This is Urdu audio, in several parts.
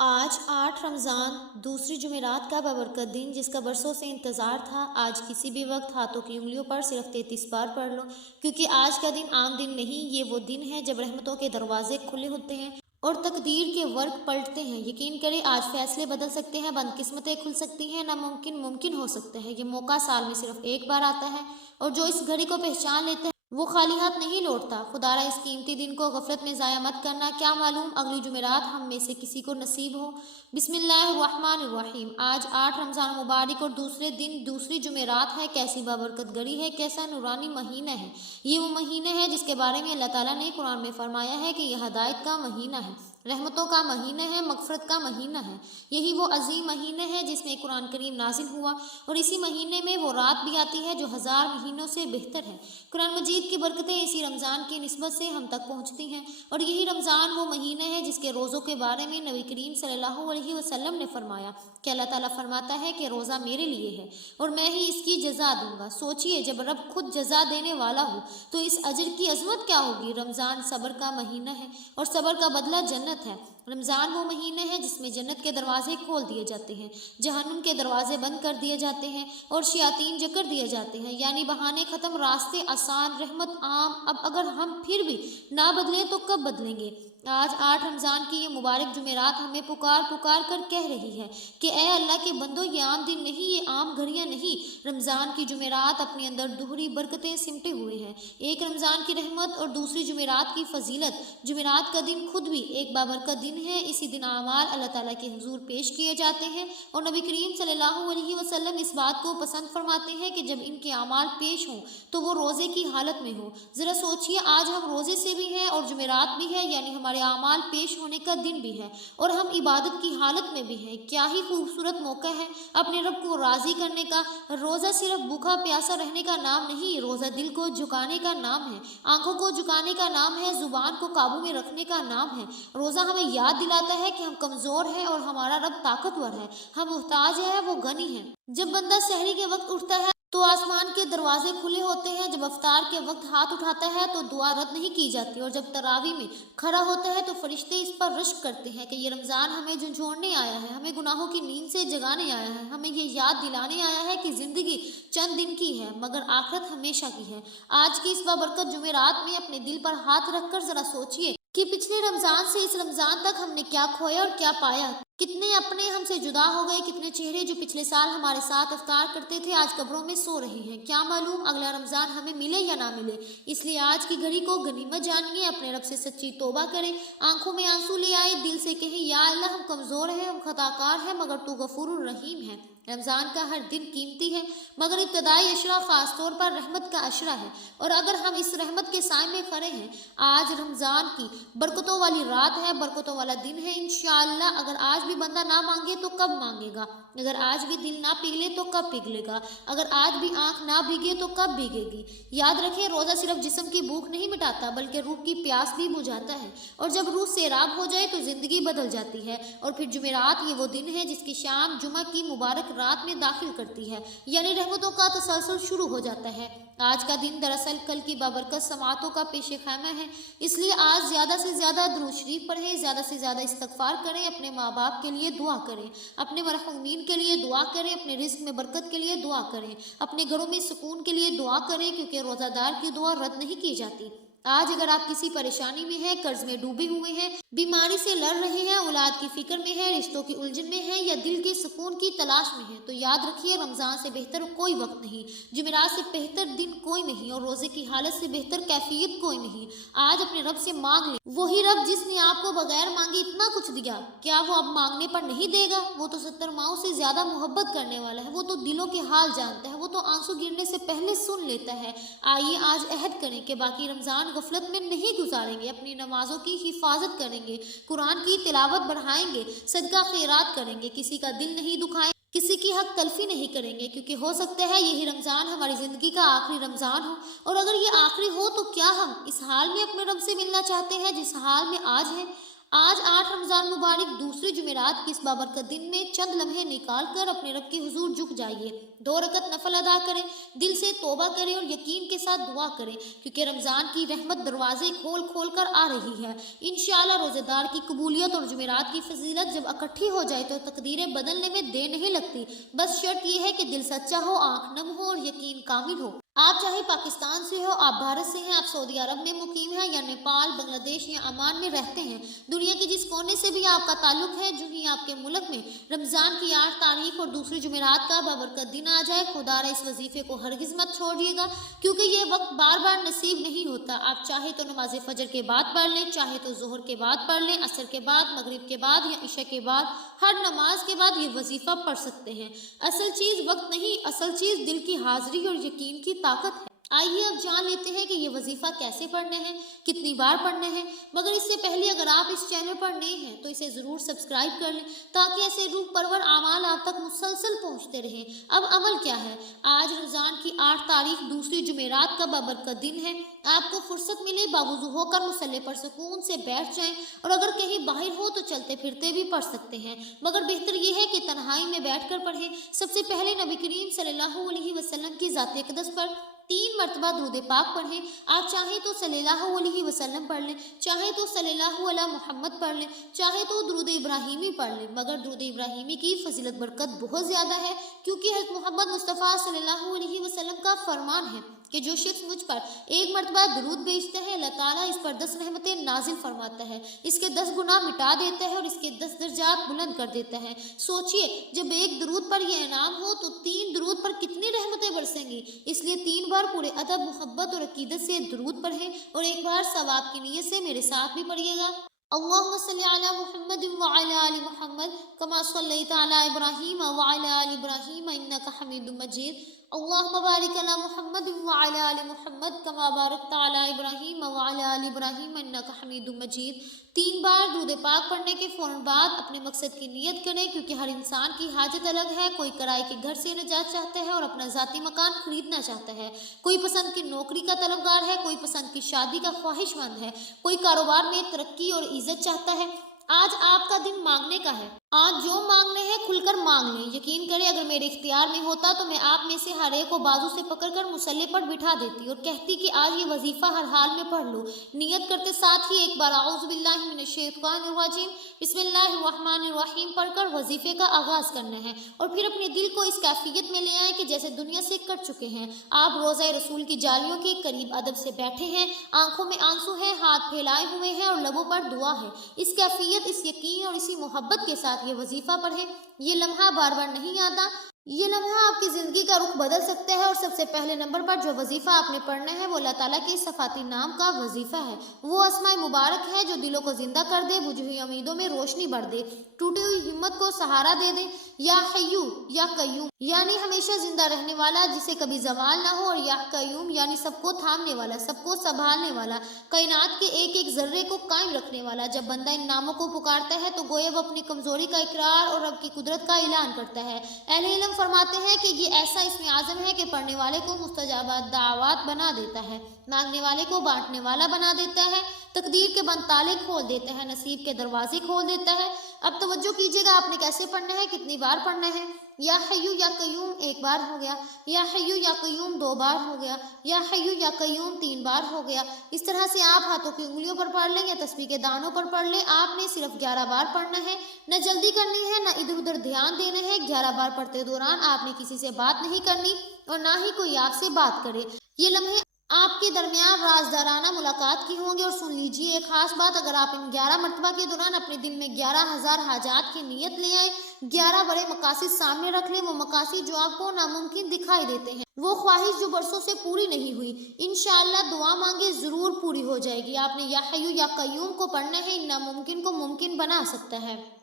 آج 8 رمضان دوسری جمعرات کا بابرکت دن، جس کا برسوں سے انتظار تھا۔ آج کسی بھی وقت ہاتھوں کی انگلیوں پر صرف 33 بار پڑھ لو، کیونکہ آج کا دن عام دن نہیں، یہ وہ دن ہے جب رحمتوں کے دروازے کھلے ہوتے ہیں اور تقدیر کے ورق پلٹتے ہیں۔ یقین کریں، آج فیصلے بدل سکتے ہیں، بند قسمتیں کھل سکتی ہیں، ناممکن ممکن ہو سکتا ہے۔ یہ موقع سال میں صرف ایک بار آتا ہے، اور جو اس گھڑی کو پہچان لیتا ہے وہ خالی ہاتھ نہیں لوٹتا۔ خدارا اس قیمتی دن کو غفلت میں ضائع مت کرنا، کیا معلوم اگلی جمعرات ہم میں سے کسی کو نصیب ہو۔ بسم اللہ الرحمن الرحیم۔ آج 8 رمضان مبارک اور دوسرے دن دوسری جمعرات ہے۔ کیسی بابرکت گھڑی ہے، کیسا نورانی مہینہ ہے۔ یہ وہ مہینہ ہے جس کے بارے میں اللہ تعالیٰ نے قرآن میں فرمایا ہے کہ یہ ہدایت کا مہینہ ہے، رحمتوں کا مہینہ ہے، مغفرت کا مہینہ ہے۔ یہی وہ عظیم مہینہ ہے جس میں قرآن کریم نازل ہوا، اور اسی مہینے میں وہ رات بھی آتی ہے جو 1000 مہینوں سے بہتر ہے۔ قرآن مجید کی برکتیں اسی رمضان کی نسبت سے ہم تک پہنچتی ہیں، اور یہی رمضان وہ مہینہ ہے جس کے روزوں کے بارے میں نبی کریم صلی اللہ علیہ وسلم نے فرمایا کہ اللہ تعالیٰ فرماتا ہے کہ روزہ میرے لیے ہے اور میں ہی اس کی جزا دوں گا۔ سوچئے، جب رب خود جزا دینے والا ہو تو اس اجر کی عظمت کیا ہوگی۔ رمضان صبر کا مہینہ ہے، اور صبر کا بدلہ جنت ہے۔ رمضان وہ مہینہ ہے جس میں جنت کے دروازے کھول دیے جاتے ہیں، جہنم کے دروازے بند کر دیے جاتے ہیں، اور شیاطین جکڑ دیے جاتے ہیں، یعنی بہانے ختم، راستے آسان، رحمت عام۔ اب اگر ہم پھر بھی نہ بدلیں تو کب بدلیں گے۔ آج 8 رمضان کی یہ مبارک جمعرات ہمیں پکار پکار کر کہہ رہی ہے کہ اے اللہ کے بندو، یہ عام دن نہیں، یہ عام گھڑیاں نہیں۔ رمضان کی جمعرات اپنے اندر دوہری برکتیں سمٹے ہوئے ہیں، ایک رمضان کی رحمت اور دوسری جمعرات کی فضیلت۔ جمعرات کا دن خود بھی ایک بابرکت دن ہے۔ اسی دن اعمال اللہ تعالیٰ کے حضور پیش کیے جاتے ہیں، اور نبی کریم صلی اللہ علیہ وسلم اس بات کو پسند فرماتے ہیں کہ جب ان کے اعمال پیش ہوں تو وہ روزے کی حالت میں ہوں۔ ذرا سوچئے، آج ہم روزے سے بھی ہیں اور جمعرات بھی ہے، یعنی ہمارے اعمال پیش ہونے کا دن بھی ہے، اور ہم عبادت کی حالت میں بھی ہیں۔ کیا ہی خوبصورت موقع ہے اپنے رب کو راضی کرنے کا۔ روزہ صرف بھوکا پیاسا رہنے کا نام نہیں، روزہ دل کو جھکانے کا نام ہے، آنکھوں کو جھکانے کا نام ہے، زبان کو قابو میں رکھنے کا نام ہے۔ روزہ ہمیں یاد دلاتا ہے کہ ہم کمزور ہیں اور ہمارا رب طاقتور ہے، ہم محتاج ہیں، وہ غنی ہے۔ جب بندہ سحری کے وقت اٹھتا ہے تو آسمان کے دروازے کھلے ہوتے ہیں، جب افطار کے وقت ہاتھ اٹھاتا ہے تو دعا رد نہیں کی جاتی، اور جب تراویح میں کھڑا ہوتا ہے تو فرشتے اس پر رشک کرتے ہیں کہ یہ رمضان ہمیں جھنجھوڑنے آیا ہے، ہمیں گناہوں کی نیند سے جگانے آیا ہے، ہمیں یہ یاد دلانے آیا ہے کہ زندگی چند دن کی ہے مگر آخرت ہمیشہ کی ہے۔ آج کی اس بابرکت جمعرات میں اپنے دل پر ہاتھ رکھ کر ذرا سوچئے کہ پچھلے رمضان سے اس رمضان تک ہم نے کیا کھویا اور کیا پایا۔ کتنے اپنے ہم سے جدا ہو گئے، کتنے چہرے جو پچھلے سال ہمارے ساتھ افطار کرتے تھے آج قبروں میں سو رہے ہیں۔ کیا معلوم اگلا رمضان ہمیں ملے یا نہ ملے، اس لیے آج کی گھڑی کو غنیمت جانیے، اپنے رب سے سچی توبہ کریں، آنکھوں میں آنسو لے آئے، دل سے کہیں یا اللہ ہم کمزور ہیں، ہم خطا کار ہیں، مگر تو غفور الرحیم ہے۔ رمضان کا ہر دن قیمتی ہے، مگر ابتدائی عشرہ خاص طور پر رحمت کا عشرہ ہے، اور اگر ہم اس رحمت کے سائے میں کھڑے ہیں، آج رمضان کی برکتوں والی رات ہے، برکتوں والا دن ہے۔ انشاءاللہ اگر آج بھی بندہ نہ مانگے تو کب مانگے گا، اگر آج بھی دل نہ پگھلے تو کب پگھلے گا، اگر آج بھی آنکھ نہ بھیگے تو کب بھیگے گی۔ یاد رکھیں، روزہ صرف جسم کی بھوک نہیں مٹاتا بلکہ روح کی پیاس بھی بجھاتا ہے، اور جب روح سیراب ہو جائے تو زندگی بدل جاتی ہے۔ اور پھر جمعرات یہ وہ دن ہے جس کی شام جمعہ کی مبارک رات میں داخل کرتی ہے، یعنی رحمتوں کا تسلسل شروع ہو جاتا ہے۔ آج کا دن دراصل کل کی بابرکت سماعتوں کا پیش خیمہ ہے، اس لیے آج زیادہ سے زیادہ درود شریف پڑھیں، زیادہ سے زیادہ استغفار کریں، اپنے ماں باپ کے لیے دعا کریں، اپنے مرحومین کے لیے دعا کریں، اپنے رزق میں برکت کے لیے دعا کریں، اپنے گھروں میں سکون کے لیے دعا کریں، کیونکہ روزہ دار کی دعا رد نہیں کی جاتی۔ آج اگر آپ کسی پریشانی میں ہیں، قرض میں ڈوبے ہوئے ہیں، بیماری سے لڑ رہے ہیں، اولاد کی فکر میں ہیں، رشتوں کی الجھن میں ہیں، یا دل کے سکون کی تلاش میں ہیں، تو یاد رکھیے رمضان سے بہتر کوئی وقت نہیں، جمعرات سے بہتر دن کوئی نہیں، اور روزے کی حالت سے بہتر کیفیت کوئی نہیں۔ آج اپنے رب سے مانگ لیں، وہی رب جس نے آپ کو بغیر مانگے اتنا کچھ دیا، کیا وہ اب مانگنے پر نہیں دے گا؟ وہ تو 70 ماؤں سے زیادہ محبت کرنے والا ہے، وہ تو دلوں کے حال جانتا ہے، وہ تو آنسو گرنے سے پہلے سن لیتا ہے۔ آئیے آج عہد کریں کہ باقی رمضان غفلت میں نہیں گزاریں گے، اپنی نمازوں کی حفاظت کریں گے، قرآن کی تلاوت بڑھائیں گے، صدقہ خیرات کریں گے، کسی کا دل نہیں دکھائیں، کسی کی حق تلفی نہیں کریں گے، کیونکہ ہو سکتا ہے یہی رمضان ہماری زندگی کا آخری رمضان ہو، اور اگر یہ آخری ہو تو کیا ہم اس حال میں اپنے رب سے ملنا چاہتے ہیں جس حال میں آج ہیں؟ آج 8 رمضان مبارک دوسرے جمعرات کی اس بابرکت دن میں چند لمحے نکال کر اپنے رب کے حضور جھک جائیے، 2 رکعت نفل ادا کریں، دل سے توبہ کریں اور یقین کے ساتھ دعا کریں، کیونکہ رمضان کی رحمت دروازے کھول کھول کر آ رہی ہے۔ انشاءاللہ روزے دار کی قبولیت اور جمعرات کی فضیلت جب اکٹھی ہو جائے تو تقدیریں بدلنے میں دیر نہیں لگتی، بس شرط یہ ہے کہ دل سچا ہو، آنکھ نم ہو اور یقین کامل ہو۔ آپ چاہے پاکستان سے ہو، آپ بھارت سے ہیں، آپ سعودی عرب میں مقیم ہیں یا نیپال، بنگلہ دیش یا عمان میں رہتے ہیں، دنیا کے جس کونے سے بھی آپ کا تعلق ہے، جو ہی آپ کے ملک میں رمضان کی 8 تاریخ اور دوسری جمعرات کا بابرکت دن آ جائے، خدا را اس وظیفے کو ہرگز مت چھوڑیے گا، کیونکہ یہ وقت بار بار نصیب نہیں ہوتا۔ آپ چاہے تو نماز فجر کے بعد پڑھ لیں، چاہے تو ظہر کے بعد پڑھ لیں، عصر کے بعد، مغرب کے بعد یا عشاء کے بعد، ہر نماز کے بعد یہ وظیفہ پڑھ سکتے ہیں۔ اصل چیز وقت نہیں، اصل چیز دل کی حاضری اور یقین کی طاقت ہے۔ آئیے اب جان لیتے ہیں کہ یہ وظیفہ کیسے پڑھنے ہیں، کتنی بار پڑھنے ہیں، مگر اس سے پہلے اگر آپ اس چینل پر نئے ہیں تو اسے ضرور سبسکرائب کر لیں تاکہ ایسے روح پرور اعمال آپ تک مسلسل پہنچتے رہیں۔ اب عمل کیا ہے؟ آج رمضان کی 8 تاریخ دوسری جمعرات کا بابرکت دن ہے۔ آپ کو فرصت ملے باوضو ہو کر مصلی پر سکون سے بیٹھ جائیں، اور اگر کہیں باہر ہو تو چلتے پھرتے بھی پڑھ سکتے ہیں، مگر بہتر یہ ہے کہ تنہائی میں بیٹھ کر پڑھیں۔ سب سے پہلے نبی کریم صلی اللہ علیہ وسلم کی ذات اقدس پر 3 مرتبہ درود پاک پڑھیں۔ آپ چاہیں تو صلی اللہ علیہ وسلم پڑھ لیں، چاہیں تو صلی اللہ علیہ محمد پڑھ لیں، چاہے تو درود ابراہیمی پڑھ لیں، مگر درود ابراہیمی کی فضیلت برکت بہت زیادہ ہے، کیونکہ حضرت محمد مصطفیٰ صلی اللہ علیہ وسلم کا فرمان ہے کہ جو شخص مجھ پر 1 مرتبہ درود بھیجتا ہے، اللہ تعالیٰ اس پر 10 رحمتیں نازل فرماتا ہے، اس کے 10 گناہ مٹا دیتا ہے اور اس کے 10 درجات بلند کر دیتا ہے۔ سوچئے جب 1 درود پر یہ انعام ہو تو 3 درود پر کتنی رحمتیں برسیں گی، اس لیے 3 بار پورے ادب، محبت اور عقیدت سے درود پڑھیں، اور 1 بار ثواب کی نیت سے میرے ساتھ بھی پڑھیے گا۔ اللہم صلی علی محمد وعلی آل محمد کما صلیت علی ابراہیم وعلی آل ابراہیم انک حمید مجید۔ اللہم بارک علی محمد وعلی آل محمد کما بارکت علی ابراہیم وعلی آل ابراہیم انک حمید مجید۔ 3 بار درود پاک پڑھنے کے فوراً بعد اپنے مقصد کی نیت کریں، کیونکہ ہر انسان کی حاجت الگ ہے۔ کوئی کرائے کے گھر سے نجات چاہتا ہے اور اپنا ذاتی مکان خریدنا چاہتا ہے، کوئی پسند کی نوکری کا طلبگار ہے، کوئی پسند کی شادی کا خواہش مند ہے، کوئی کاروبار میں ترقی اور عزت چاہتا ہے۔ آج آپ کا دن مانگنے کا ہے، آج جو مانگنے ہیں کھل کر مانگ لیں۔ یقین کریں اگر میرے اختیار میں ہوتا تو میں آپ میں سے ہر ایک کو بازو سے پکڑ کر مصلی پر بٹھا دیتی اور کہتی کہ آج یہ وظیفہ ہر حال میں پڑھ لو۔ نیت کرتے ساتھ ہی 1 بار اعوذ باللہ من الشیطان الرجیم بسم اللہ الرحمن الرحیم پڑھ کر وظیفے کا آغاز کرنا ہے، اور پھر اپنے دل کو اس کیفیت میں لے آئیں کہ جیسے دنیا سے کٹ چکے ہیں۔ آپ روضہ رسول کی جالیوں کے قریب ادب سے بیٹھے ہیں، آنکھوں میں آنسو ہیں، ہاتھ پھیلائے ہوئے ہیں اور لبوں پر دعا ہے۔ اس کیفیت، اس یقین اور اسی محبت کے ساتھ یہ وظیفہ پڑھیں۔ یہ لمحہ بار بار نہیں آتا، یہ لمحہ آپ کی زندگی کا رخ بدل سکتا ہے، اور سب سے پہلے نمبر پر جو وظیفہ آپ نے پڑھنا ہے وہ اللہ تعالیٰ کے صفاتی نام کا وظیفہ ہے۔ وہ اسماء مبارک ہے جو دلوں کو زندہ کر دے، بجھی ہوئی امیدوں میں روشنی بھر دے، ٹوٹی ہوئی ہمت کو سہارا دے دے۔ یا حیو یا قیوم یعنی ہمیشہ زندہ رہنے والا جسے کبھی زوال نہ ہو، اور یا قیوم یعنی سب کو تھامنے والا، سب کو سنبھالنے والا، کائنات کے ایک ایک ذرے کو قائم رکھنے والا۔ جب بندہ ان ناموں کو پکارتا ہے تو گویا وہ اپنی کمزوری کا اقرار اور رب کی قدرت کا اعلان کرتا ہے۔ اہل علم فرماتے ہیں کہ یہ ایسا اسم اعظم ہے کہ پڑھنے والے کو مستجابات دعوات بنا دیتا ہے، مانگنے والے کو بانٹنے والا بنا دیتا ہے، تقدیر کے بند تالے کھول دیتا ہے، نصیب کے دروازے کھول دیتا ہے۔ اب توجہ کیجیے گا آپ نے کیسے پڑھنا ہے، کتنی بار پڑھنا ہے۔ یا حیو یا قیوم 1 بار ہو گیا، یا حیو یا قیوم 2 بار ہو گیا، یا حیو یا قیوم 3 بار ہو گیا۔ اس طرح سے آپ ہاتھوں کی انگلیوں پر پڑھ لیں یا تسبیح کے دانوں پر پڑھ لیں۔ آپ نے صرف 11 بار پڑھنا ہے، نہ جلدی کرنی ہے نہ ادھر ادھر دھیان دینا ہے۔ 11 بار پڑھتے دوران آپ نے کسی سے بات نہیں کرنی اور نہ ہی کوئی آپ سے بات کرے۔ یہ لمحے آپ کے درمیان رازدارانہ ملاقات کی ہوں گے۔ اور سن لیجیے ایک خاص بات، اگر آپ ان 11 مرتبہ کے دوران اپنے دل میں 11,000 حاجات کی نیت لے آئیں، 11 بڑے مقاصد سامنے رکھ لیں، وہ مقاصد جو آپ کو ناممکن دکھائی دیتے ہیں، وہ خواہش جو برسوں سے پوری نہیں ہوئی، انشاءاللہ دعا مانگے ضرور پوری ہو جائے گی۔ آپ نے یا حیو یا قیوم کو پڑھنا ہے، ان ناممکن کو ممکن بنا سکتا ہے۔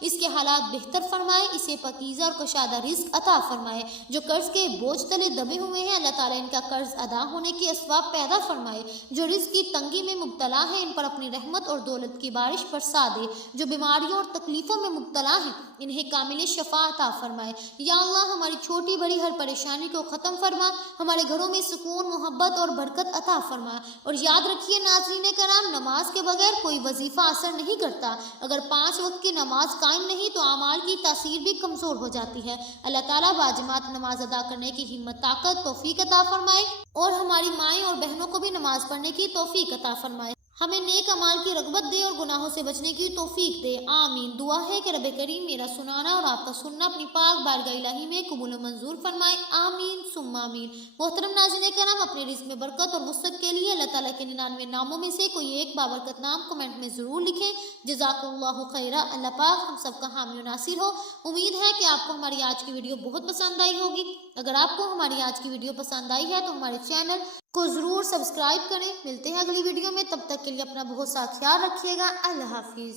اس کے حالات بہتر فرمائے، اسے پاکیزہ اور کشادہ رزق عطا فرمائے۔ جو قرض کے بوجھ تلے دبے ہوئے ہیں اللہ تعالیٰ ان کا قرض ادا ہونے کے اسباب پیدا فرمائے۔ جو رزق کی تنگی میں مبتلا ہے ان پر اپنی رحمت اور دولت کی بارش برسا دے۔ جو بیماریوں اور تکلیفوں میں مبتلا ہیں انہیں کامل شفا عطا فرمائے۔ یا اللہ ہماری چھوٹی بڑی ہر پریشانی کو ختم فرما، ہمارے گھروں میں سکون، محبت اور برکت عطا فرما۔ اور یاد رکھیے ناظرین کرام، نماز کے بغیر کوئی وظیفہ اثر نہیں کرتا۔ اگر 5 وقت کی نماز قائم نہیں تو اعمال کی تاثیر بھی کمزور ہو جاتی ہے۔ اللہ تعالیٰ باجماعت نماز ادا کرنے کی ہمت، طاقت، توفیق عطا فرمائے اور ہماری مائیں اور بہنوں کو بھی نماز پڑھنے کی توفیق عطا فرمائے۔ ہمیں نیک اعمال کی رغبت دے اور گناہوں سے بچنے کی توفیق دے، آمین۔ دعا ہے کہ رب کریم میرا سنانا اور آپ کا سننا اپنی پاک بارگاہ الہی میں قبول و منظور فرمائے، آمین ثم آمین۔ محترم ناظرین کرام، اپنے رزق میں برکت اور وسعت کے لیے اللہ تعالیٰ کے 99 ناموں میں سے کوئی ایک بابرکت نام کمنٹ میں ضرور لکھیں۔ جزاک اللہ خیرہ۔ اللہ پاک ہم سب کا حامی و ناصر ہو۔ امید ہے کہ آپ کو ہماری آج کی ویڈیو بہت پسند آئی ہوگی۔ اگر آپ کو ہماری آج کی ویڈیو پسند آئی ہے تو ہمارے چینل کو ضرور سبسکرائب کریں۔ ملتے ہیں اگلی ویڈیو میں، تب تک کے لیے اپنا بہت سا خیال رکھیے گا۔ اللہ حافظ۔